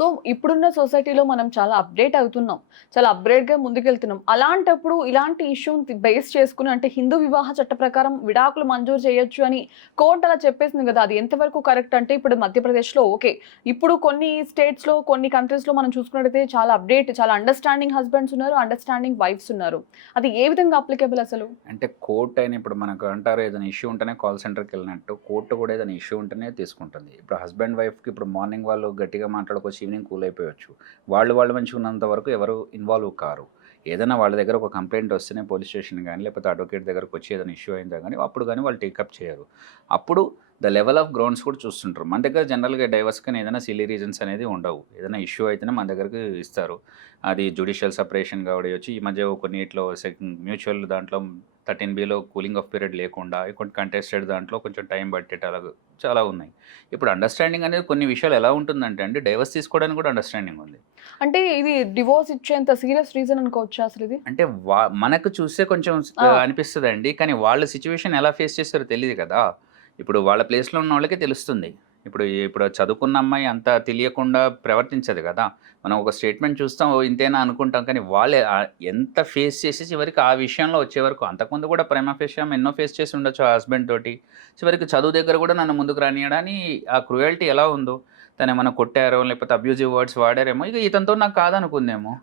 So, ఇప్పుడున్న సొసైటీలో మనం చాలా అప్‌డేట్ అవుతున్నాం. చాలా అప్‌గ్రేడ్‌గా ముందుకెళ్తున్నాం. అలాంటప్పుడు ఇలాంటి ఇష్యూని బేస్ చేసుకొని అంటే హిందూ వివాహ చట్ట ప్రకారం విడాకులు మంజూరు చేయొచ్చు అని కోర్ట్ అలా చెప్పేసింది గదా! అది ఎంతవరకు కరెక్ట్ అంటే ఇప్పుడు మధ్యప్రదేశ్‌లో ఓకే. ఇప్పుడు కొన్ని స్టేట్స్‌లో, కొన్ని కంట్రీస్‌లో మనం చూసుకున్నట్టయితే చాలా అప్‌డేట్, చాలా అండర్‌స్టాండింగ్ హస్బాండ్స్ ఉన్నారు. అండర్‌స్టాండింగ్ వైఫ్స్ ఉన్నారు. అది ఏ విధంగా అప్లికేబుల్ అసలు? అంటే కోర్ట్ అయిన ఇప్పుడు మనకు అంటారు ఏదైనా ఇష్యూ ఉంటేనే కాల్ సెంటర్‌కెళ్ళినట్టు, కోర్ట్ కూడా ఏదైనా ఇష్యూ ఉంటేనే తీసుకుంటుంది. ఇప్పుడు హస్బెండ్, వైఫ్‌కి ఇప్పుడు మార్నింగ్ వాళ్ళు గట్టిగా మాట్లాడుకోవచ్చు, ఈవినింగ్ కూల్ అయిపోయొచ్చు. వాళ్ళు మంచిగున్నంత వరకు ఎవరు ఇన్వాల్వ్ కారు. ఏదైనా వాళ్ళ దగ్గర ఒక కంప్లెయింట్ వస్తేనే పోలీస్ స్టేషన్ గాని, లేకపోతే అడ్వకేట్ దగ్గరకొచ్చి ఏదైనా ఇష్యూ అయిందా గాని, అప్పుడు గాని వాళ్ళు టేకప్ చేయరు. అప్పుడు ద లెవెల్ ఆఫ్ గ్రౌండ్స్ కూడా చూస్తుంటారు. మన దగ్గర జనరల్‌గా డైవర్స్ కానీ ఏదైనా సిల్లీ రీజన్స్ అనేది ఉండవు. ఏదైనా ఇష్యూ అయితేనే మన దగ్గరికి ఇస్తారు. అది జ్యుడిషియల్ సెపరేషన్ కావడయొచ్చు. ఈ మధ్య కొన్నిట్లో మ్యూచువల్ దాంట్లో 13బీలో కూలింగ్ ఆఫ్ పీరియడ్ లేకుండా, కొన్ని కంటెస్టెడ్ దాంట్లో కొంచెం టైం పట్టేటి అలాగా చాలా ఉన్నాయి. ఇప్పుడు అండర్‌స్టాండింగ్ అనేది కొన్ని విషయాలు ఎలా ఉంటుందంటే అండి, డైవర్స్ తీసుకోవడానికి కూడా అండర్‌స్టాండింగ్ ఉంది. అంటే ఇది డివోర్స్ ఇచ్చేంత సీరియస్ రీజన్ అనుకోవచ్చా అసలిది? అంటే మనకు చూస్తే కొంచెం ఆ! అనిపిస్తదండి. కానీ వాళ్ళ సిట్యుయేషన్ ఎలా ఫేస్ చేస్తారో తెలీదు కదా! ఇప్పుడు వాళ్ళ ప్లేస్‌లో ఉన్నోళ్ళకే తెలుస్తుంది. ఇప్పుడు చదువుకున్న అమ్మాయి అంత తెలియకుండా ప్రవర్తించదు గదా! మనం ఒక స్టేట్‌మెంట్ చూస్తాం. ఓహ్! ఇంతేనా అనుకుంటాం. కానీ వాళ్ళే ఎంత ఫేస్ చేసి చివరికి ఆ విషయంలో వచ్చేవరకు అంతకుముందు కూడా ప్రైమా ఫేషియా ఎన్నో ఫేస్ చేసి ఉండొచ్చు ఆ హస్బెండ్ తోటి. చివరికి చదువు దగ్గర కూడా నన్ను ముందుకు రానీయడని ఆ క్రుయల్టీ ఎలా ఉందో, తనేమన్నా కొట్టారో లేకపోతే అబ్యూజివ్ వర్డ్స్ వాడారేమో ఇక ఇతనితో నాకు కాదనుకుందేమో.